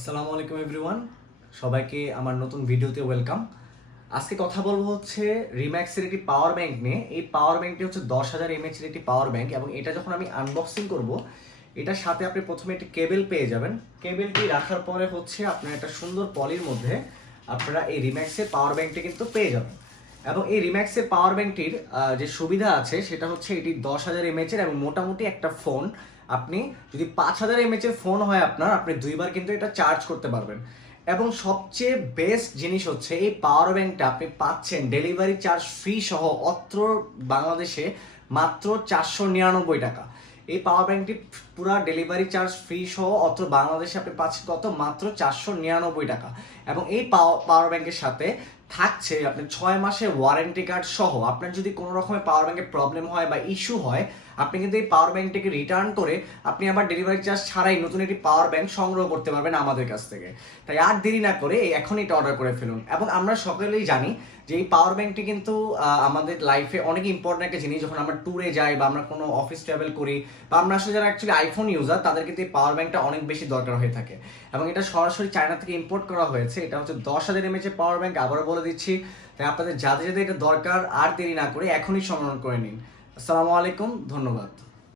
আসসালামু আলাইকুম এভরিওয়ান। সবাইকে আমার নতুন ভিডিওতে ওয়েলকাম। আজকে কথা বলব হচ্ছে রিম্যাক্সের একটি পাওয়ার ব্যাংক নিয়ে। এই পাওয়ার ব্যাংকটি হচ্ছে দশ হাজার এমএচ এর একটি পাওয়ার ব্যাংক এবং এটা যখন আমি আনবক্সিং করব এটার সাথে আপনি প্রথমে একটি কেবেল পেয়ে যাবেন। কেবেলটি রাখার পরে হচ্ছে আপনার একটা সুন্দর পলির মধ্যে আপনারা এই রিম্যাক্সের পাওয়ার ব্যাংকটি কিন্তু পেয়ে যাবেন। এবং এই রিম্যাক্সের পাওয়ার ব্যাংকটির আহ, যে সুবিধা আছে সেটা হচ্ছে এটি দশ হাজার এমএচ এর এবং মোটামুটি একটা ফোন আপনি যদি পাঁচ হাজার এমএচ এর ফোন হয় আপনার, আপনি দুইবার কিন্তু এটা চার্জ করতে পারবেন। এবং সবচেয়ে বেস্ট জিনিস হচ্ছে এই পাওয়ার ব্যাংকটা আপনি পাচ্ছেন ডেলিভারি চার্জ ফ্রি সহ অত্র বাংলাদেশে মাত্র চারশো নিরানব্বই টাকা। এই পাওয়ার ব্যাংকটি পুরো ডেলিভারি চার্জ ফ্রি সহ অত্র বাংলাদেশে আপনি পাচ্ছেন কত? মাত্র চারশো নিরানব্বই টাকা। এবং এই পাওয়ার ব্যাংকের সাথে থাকছে আপনার ছয় মাসের ওয়ারেন্টি কার্ড সহ। আপনার যদি কোনো রকমের পাওয়ার ব্যাংকের প্রবলেম হয় বা ইস্যু হয়, আপনি কিন্তু এই পাওয়ার ব্যাংকটিকে রিটার্ন করে আপনি আবার ডেলিভারি চার্জ ছাড়াই নতুন একটি পাওয়ার ব্যাংক সংগ্রহ করতে পারবেন আমাদের কাছ থেকে। তাই আর দেরি না করে এখন এটা অর্ডার করে ফেলুন। এবং আমরা সকলেই জানি যে এই পাওয়ার ব্যাংকটি কিন্তু আমাদের লাইফে অনেক ইম্পর্টেন্ট একটা জিনিস। যখন আমরা ট্যুরে যাই বা আমরা কোনো অফিস ট্রাভেল করি বা আমরা আসলে যারা অ্যাকচুয়ালি আইফোন ইউজার তাদের কিন্তু এই পাওয়ার ব্যাংকটা অনেক বেশি দরকার হয়ে থাকে। এবং এটা সরাসরি চায়না থেকে ইম্পোর্ট করা হয়েছে। এটা হচ্ছে দশ হাজার এমএচ এর পাওয়ার ব্যাংক আবারও বলে দিচ্ছি। তাই আপনাদের যাদের যাদের এটা দরকার, আর দেরি না করে এখনই সংগ্রহণ করে নিন। আসসালামু আলাইকুম, ধন্যবাদ।